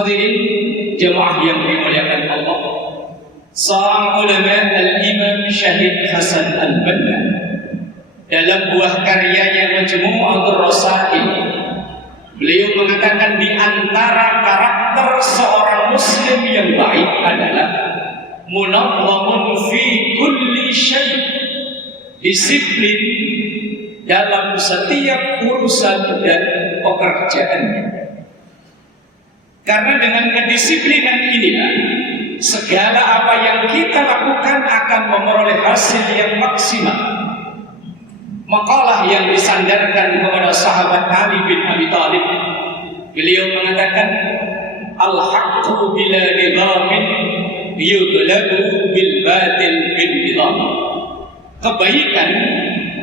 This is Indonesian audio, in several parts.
Hadirin jemaah yang dimuliakan Allah, seorang ulama Al-Imam Syahid Hasan Al-Banna dalam buah karyanya Majmu'atul Rasail, beliau mengatakan di antara karakter seorang muslim yang baik adalah munazzamun fi kulli syai', disiplin dalam setiap urusan dan pekerjaannya. Karena dengan kedisiplinan inilah segala apa yang kita lakukan akan memperoleh hasil yang maksimal. Makalah yang disandarkan kepada sahabat Ali bin Abi Thalib, beliau mengatakan, al-haqqu bila nidhamin yughlabu bil batil bil nidham. Kebaikan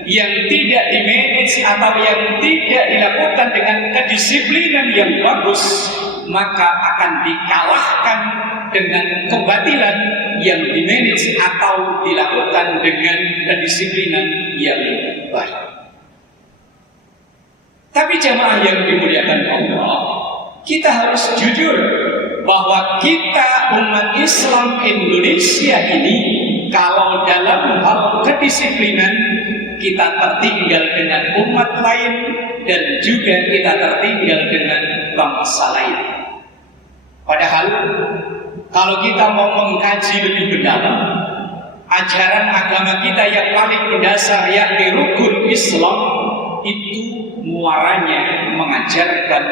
yang tidak dimanage atau yang tidak dilakukan dengan kedisiplinan yang bagus, maka akan dikalahkan dengan kebatilan yang dimanage atau dilakukan dengan kedisiplinan yang baik. Tapi jamaah yang dimuliakan Allah, kita harus jujur bahwa kita umat Islam Indonesia ini, kalau dalam hal kedisiplinan kita tertinggal dengan umat lain dan juga kita tertinggal dengan bangsa lain. Padahal kalau kita mau mengkaji lebih mendalam ajaran agama kita yang paling mendasar, yakni rukun Islam, itu muaranya mengajarkan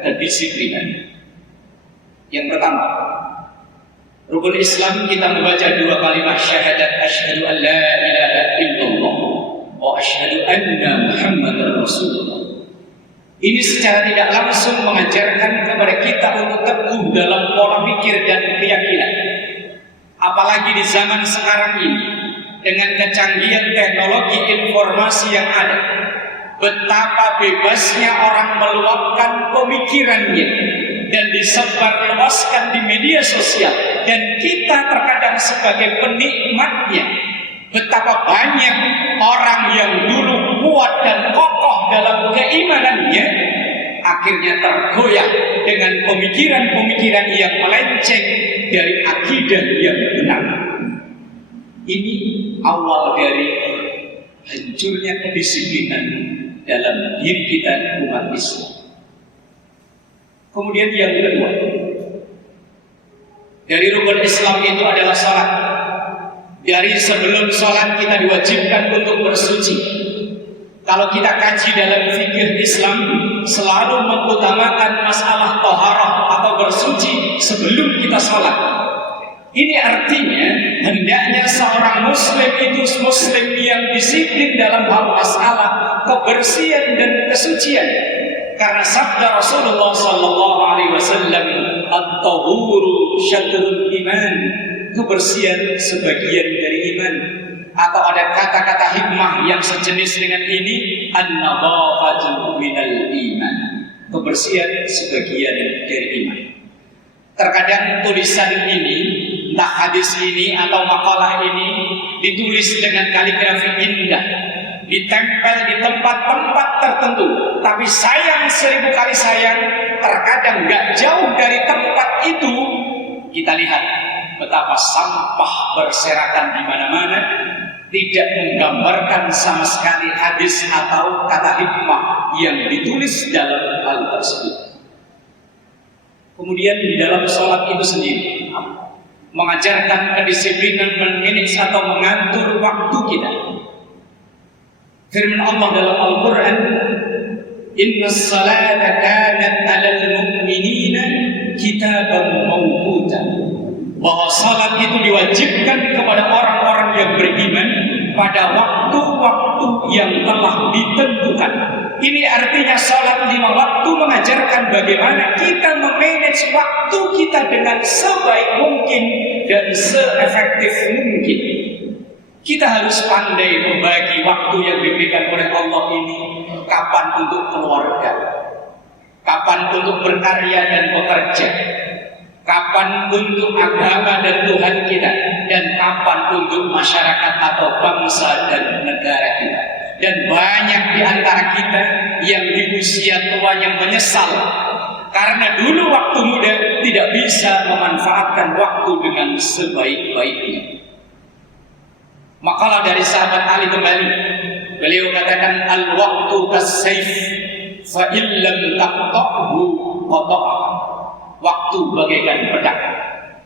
kedisiplinan. Yang pertama, rukun Islam kita membaca dua kalimat syahadat, asyhadu an la ilaha illallah wa asyhadu anna Muhammadar Rasulullah. Ini secara tidak langsung mengajarkan kepada kita untuk teguh dalam pola pikir dan keyakinan. Apalagi di zaman sekarang ini, dengan kecanggihan teknologi informasi yang ada, betapa bebasnya orang meluapkan pemikirannya dan disebarluaskan di media sosial, dan kita terkadang sebagai penikmatnya. Betapa banyak orang yang dulu kuat dan kokoh dalam keimanannya akhirnya tergoyah dengan pemikiran-pemikiran yang melenceng dari akidah yang benar. Ini awal dari hancurnya kedisiplinan dalam diri kita umat Islam. Kemudian yang kedua, dari rukun Islam itu adalah salat. Dari sebelum sholat kita diwajibkan untuk bersuci. Kalau kita kaji dalam fikih Islam, selalu mengutamakan masalah taharah atau bersuci sebelum kita sholat. Ini artinya hendaknya seorang muslim itu muslim yang disiplin dalam hal masalah kebersihan dan kesucian. Karena sabda Rasulullah SAW, at-tahuru syatrul iman, kebersihan sebagian dari iman. Atau ada kata-kata hikmah yang sejenis dengan ini, an-nadhafatu minal iman, kebersihan sebagian dari iman. Terkadang tulisan ini, entah hadis ini atau makalah ini, ditulis dengan kaligrafi indah, ditempel di tempat-tempat tertentu, tapi sayang 1000 kali sayang, terkadang gak jauh dari tempat itu kita lihat betapa sampah berserakan di mana-mana, tidak menggambarkan sama sekali hadis atau kata hikmah yang ditulis dalam hal tersebut. Kemudian di dalam sholat itu sendiri mengajarkan kedisiplinan memanage atau mengatur waktu kita. Firman Allah dalam Al-Quran, innas salata kanat 'alal mu'minina kitaban mawquta, bahwa salat itu diwajibkan kepada orang-orang yang beriman pada waktu-waktu yang telah ditentukan. Ini artinya salat 5 waktu mengajarkan bagaimana kita memanage waktu kita dengan sebaik mungkin dan seefektif mungkin. Kita harus pandai membagi waktu yang diberikan oleh Allah ini. Kapan untuk keluarga, kapan untuk berkarya dan bekerja, kapan untuk agama dan Tuhan kita, dan kapan untuk masyarakat atau bangsa dan negara kita. Dan banyak di antara kita yang di usia tua yang menyesal Karena dulu waktu muda tidak bisa memanfaatkan waktu dengan sebaik-baiknya. Makalah dari sahabat Ali kembali, beliau katakan, al-waqtu kas-sayf fa illam taqta'hu qata'aka. Waktu bagaikan pedang.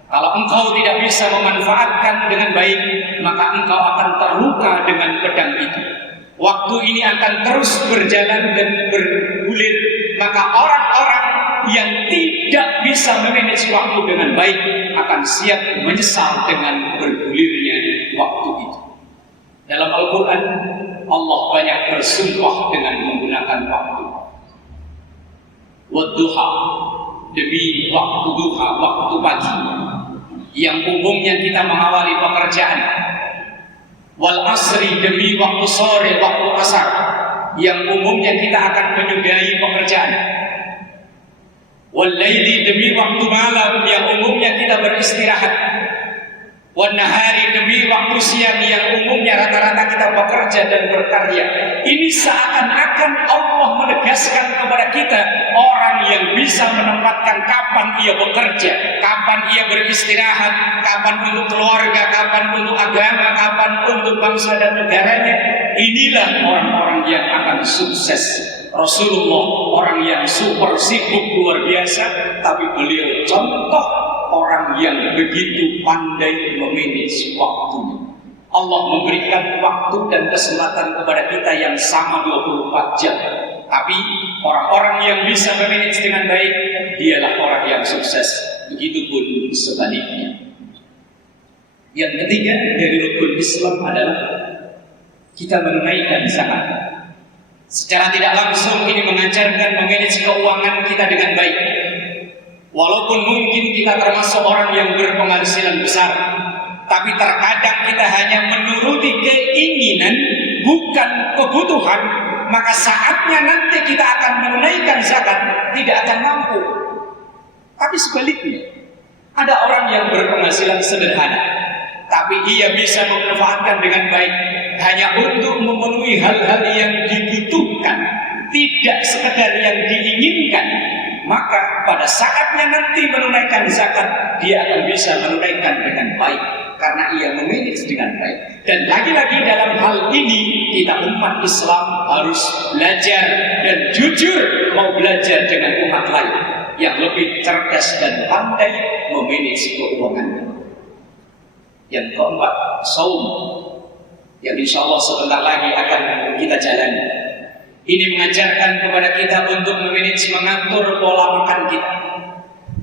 Kalau engkau tidak bisa memanfaatkan dengan baik, maka engkau akan terluka dengan pedang itu. Waktu ini akan terus berjalan dan bergulir, maka orang-orang yang tidak bisa memanage waktu dengan baik akan siap menyesal dengan bergulirnya waktu itu. Dalam Al-Quran, Allah banyak bersumpah dengan menggunakan waktu. Wadduha, demi waktu duha, waktu pagi, yang umumnya kita mengawali pekerjaan. Wal asri, demi waktu sore, waktu asar, yang umumnya kita akan menyudahi pekerjaan. Wal laili, demi waktu malam, yang umumnya kita beristirahat. Wan nahari, demi waktu siang, yang umumnya rata-rata kita bekerja dan berkarya. Ini seakan-akan Allah menegaskan kepada kita, orang yang bisa menempatkan kapan ia bekerja, kapan ia beristirahat, kapan untuk keluarga, kapan untuk agama, kapan untuk bangsa dan negaranya. Inilah orang-orang yang akan sukses. Rasulullah orang yang super sibuk luar biasa, tapi beliau contoh orang yang begitu pandai memanage waktunya. Allah memberikan waktu dan kesempatan kepada kita yang sama 24 jam. Tapi orang-orang yang bisa memanage dengan baik, dialah orang yang sukses. Begitupun sebaliknya. Yang ketiga dari rukun Islam adalah kita menunaikan zakat. Secara tidak langsung ini mengajarkan memanage keuangan kita dengan baik. Walaupun mungkin kita termasuk orang yang berpenghasilan besar, tapi terkadang kita hanya menuruti keinginan, bukan kebutuhan, maka saatnya nanti kita akan menunaikan zakat tidak akan mampu. Tapi sebaliknya, ada orang yang berpenghasilan sederhana, tapi ia bisa memanfaatkan dengan baik hanya untuk memenuhi hal-hal yang dibutuhkan, tidak sekedar yang diinginkan. Maka pada saatnya nanti menunaikan zakat, dia akan bisa menunaikan dengan baik karena ia memanage dengan baik. Dan lagi-lagi dalam hal ini kita umat Islam harus belajar dan jujur mau belajar dengan umat lain yang lebih cerdas dan pandai memanage keuangan. Yang keempat, saum, yang insya Allah sebentar lagi akan kita jalani. Ini mengajarkan kepada kita untuk memanage, mengatur pola makan kita.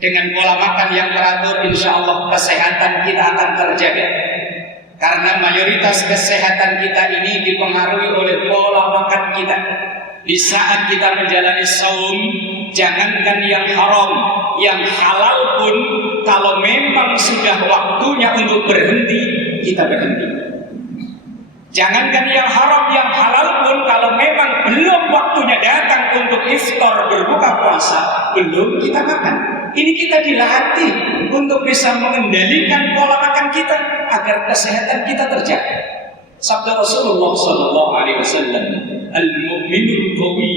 Dengan pola makan yang teratur, insya Allah kesehatan kita akan terjaga. Karena mayoritas kesehatan kita ini dipengaruhi oleh pola makan kita. Di saat kita menjalani saum, jangankan yang haram, yang halal pun, kalau memang sudah waktunya untuk berhenti, kita berhenti. Jangankan yang haram, yang halal pun, kalau memang belum waktunya datang untuk iftar berbuka puasa, belum kita makan. Ini kita dilatih untuk bisa mengendalikan pola makan kita agar kesehatan kita terjaga. Sabda Rasulullah SAW, al-mu'minul qawi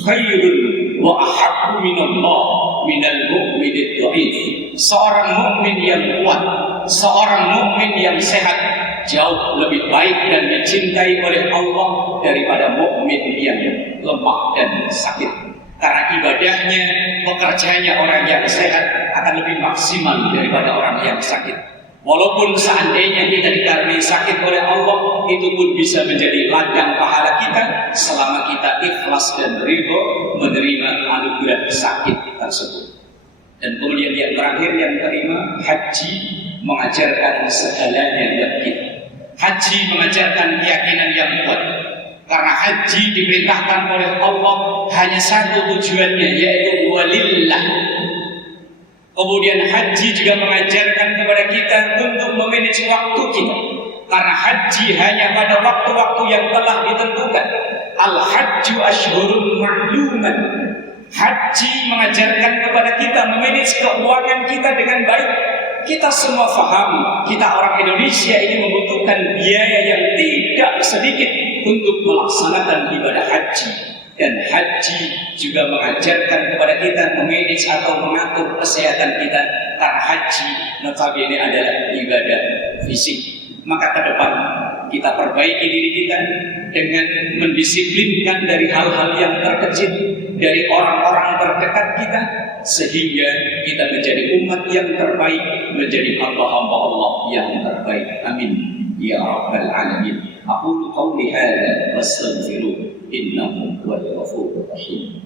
khairun wa ahabbu minallah minal mu'minid dhaif. Seorang mukmin yang kuat, seorang mukmin yang sehat, jauh lebih baik dan dicintai oleh Allah daripada mukmin yang lemah dan sakit. Karena ibadahnya, pekerjaannya orang yang sehat akan lebih maksimal daripada orang yang sakit. Walaupun seandainya kita dikaruniai sakit oleh Allah, itu pun bisa menjadi ladang pahala kita selama kita ikhlas dan ridho menerima anugerah sakit tersebut. Dan kemudian yang terakhir, yang kelima, haji mengajarkan segalanya buat kita. Haji mengajarkan keyakinan yang kuat. Karena haji diperintahkan oleh Allah hanya satu tujuannya, yaitu walillah. Kemudian haji juga mengajarkan kepada kita untuk memanage waktu kita. Karena haji hanya pada waktu-waktu yang telah ditentukan. Al-hajju ashhurun ma'lumat. Haji mengajarkan kepada kita memanage keuangan kita dengan baik. Kita semua paham, kita orang Indonesia ini membutuhkan biaya yang tidak sedikit untuk melaksanakan ibadah haji. Dan haji juga mengajarkan kepada kita memanage atau mengatur kesehatan kita, karena haji notabene adalah ibadah fisik. Maka ke depan kita perbaiki diri kita dengan mendisiplinkan dari hal-hal yang terkecil, dari orang-orang terdekat kita, sehingga kita menjadi umat yang terbaik, menjadi hamba-hamba Allah yang terbaik. Amin ya rabbal alamin. Aqulu qawli hadza wastaghfiruh innahu huwal ghafurur rahim.